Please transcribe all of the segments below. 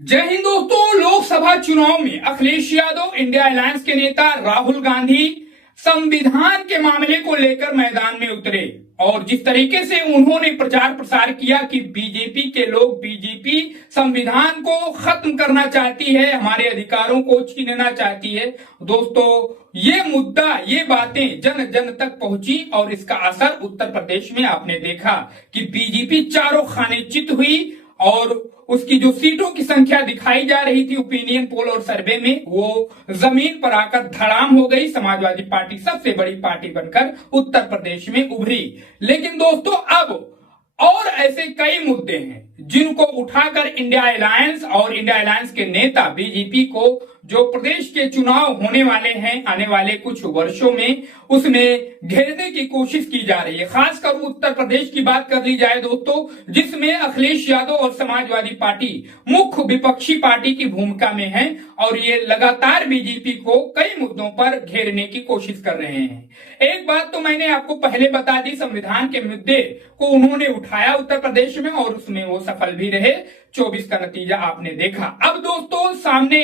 जय हिंद दोस्तों। लोकसभा चुनाव में अखिलेश यादव इंडिया अलायंस के नेता राहुल गांधी संविधान के मामले को लेकर मैदान में उतरे और जिस तरीके से उन्होंने प्रचार प्रसार किया कि बीजेपी के लोग बीजेपी संविधान को खत्म करना चाहती है, हमारे अधिकारों को छीनना चाहती है। दोस्तों, ये मुद्दा, ये बातें जन जन तक पहुंची और इसका असर उत्तर प्रदेश में आपने देखा कि बीजेपी चारों खाने चित हुई और उसकी जो सीटों की संख्या दिखाई जा रही थी ओपिनियन पोल और सर्वे में, वो जमीन पर आकर धड़ाम हो गई। समाजवादी पार्टी सबसे बड़ी पार्टी बनकर उत्तर प्रदेश में उभरी। लेकिन दोस्तों, अब और ऐसे कई मुद्दे हैं जिनको उठाकर इंडिया अलायंस और इंडिया अलायंस के नेता बीजेपी को जो प्रदेश के चुनाव होने वाले हैं आने वाले कुछ वर्षों में, उसमें घेरने की कोशिश की जा रही है। खासकर उत्तर प्रदेश की बात कर ली जाए दोस्तों, जिसमें अखिलेश यादव और समाजवादी पार्टी मुख्य विपक्षी पार्टी की भूमिका में है और ये लगातार बीजेपी को कई मुद्दों पर घेरने की कोशिश कर रहे हैं। एक बात तो मैंने आपको पहले बता दी, संविधान के मुद्दे को उन्होंने उठाया उत्तर प्रदेश में और उसमें वो सफल भी रहे। 24 का नतीजा आपने देखा। अब दोस्तों, सामने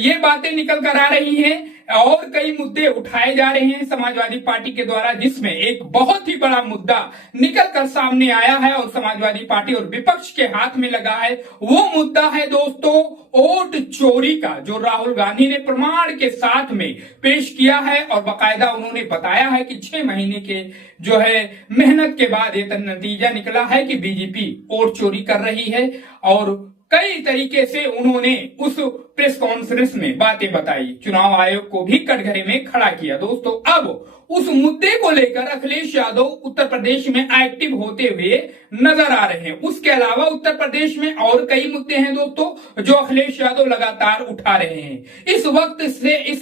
ये बातें निकल कर आ रही हैं और कई मुद्दे उठाए जा रहे हैं समाजवादी पार्टी के द्वारा, जिसमें एक बहुत ही बड़ा मुद्दा निकल कर सामने आया है और समाजवादी पार्टी और विपक्ष के हाथ में लगा है। वो मुद्दा है दोस्तों वोट चोरी का, जो राहुल गांधी ने प्रमाण के साथ में पेश किया है और बाकायदा उन्होंने बताया है कि 6 महीने के जो है मेहनत के बाद ये नतीजा निकला है कि बीजेपी वोट चोरी कर रही है और कई तरीके से उन्होंने उस प्रेस कॉन्फ्रेंस में बातें बताई, चुनाव आयोग को भी कटघरे में खड़ा किया। दोस्तों, अब उस मुद्दे को लेकर अखिलेश यादव उत्तर प्रदेश में एक्टिव होते हुए नजर आ रहे हैं। उसके अलावा उत्तर प्रदेश में और कई मुद्दे हैं दोस्तों जो अखिलेश यादव लगातार उठा रहे हैं। इस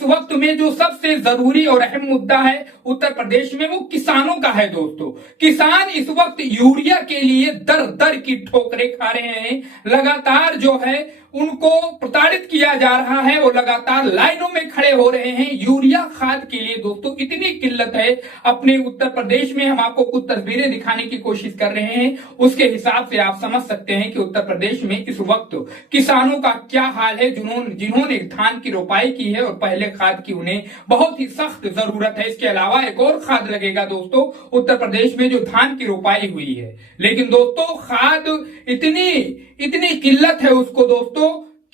वक्त में जो सबसे जरूरी और अहम मुद्दा है उत्तर प्रदेश में, वो किसानों का है दोस्तों। किसान इस वक्त यूरिया के लिए दर दर की ठोकरें खा रहे हैं। लगातार जो है उनको प्रताड़ित किया जा रहा है, वो लगातार लाइनों में खड़े हो रहे हैं यूरिया खाद के लिए। दोस्तों, इतनी किल्लत है अपने उत्तर प्रदेश में। हम आपको कुछ तस्वीरें दिखाने की कोशिश कर रहे हैं, उसके हिसाब से आप समझ सकते हैं कि उत्तर प्रदेश में इस वक्त किसानों का क्या हाल है, जिन्होंने धान की रोपाई की है और पहले खाद की उन्हें बहुत ही सख्त जरूरत है। इसके अलावा एक और खाद लगेगा दोस्तों उत्तर प्रदेश में जो धान की रोपाई हुई है, लेकिन दोस्तों खाद इतनी किल्लत है उसको दोस्तों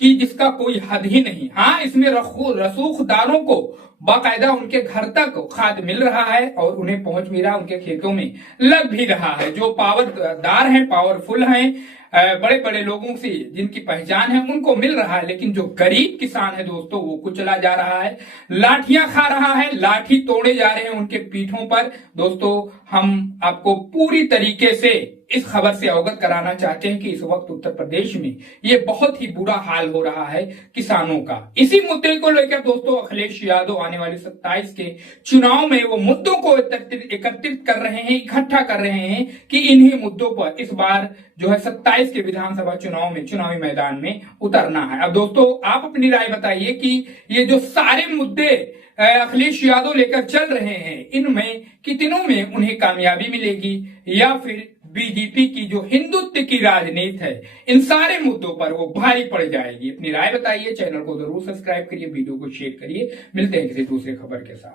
कि जिसका कोई हद ही नहीं। हाँ, इसमें रसूखदारों को बाकायदा उनके घर तक खाद मिल रहा है और उन्हें पहुंच भी रहा, उनके खेतों में लग भी रहा है। जो पावरदार हैं, पावरफुल हैं, बड़े बड़े लोगों से जिनकी पहचान है उनको मिल रहा है, लेकिन जो गरीब किसान है दोस्तों वो कुचला जा रहा है, लाठियां खा रहा है, लाठी तोड़े जा रहे हैं उनके पीठों पर। दोस्तों, हम आपको पूरी तरीके से इस खबर से अवगत कराना चाहते हैं कि इस वक्त उत्तर प्रदेश में ये बहुत ही बुरा हाल हो रहा है किसानों का। इसी मुद्दे को लेकर दोस्तों अखिलेश यादव आने वाले 27 के चुनाव में वो मुद्दों को एकत्रित कर रहे हैं, इकट्ठा कर रहे हैं कि इन्हीं मुद्दों पर इस बार जो है 27 के विधानसभा चुनाव में चुनावी मैदान में उतरना है। अब दोस्तों, आप अपनी राय बताइए कि ये जो सारे मुद्दे अखिलेश यादव लेकर चल रहे हैं, इनमें कितनों में उन्हें कामयाबी मिलेगी या फिर बीजेपी की जो हिंदुत्व की राजनीति है इन सारे मुद्दों पर वो भारी पड़ जाएगी। अपनी राय बताइए, चैनल को जरूर सब्सक्राइब करिए, वीडियो को शेयर करिए। मिलते हैं किसी दूसरे खबर के साथ।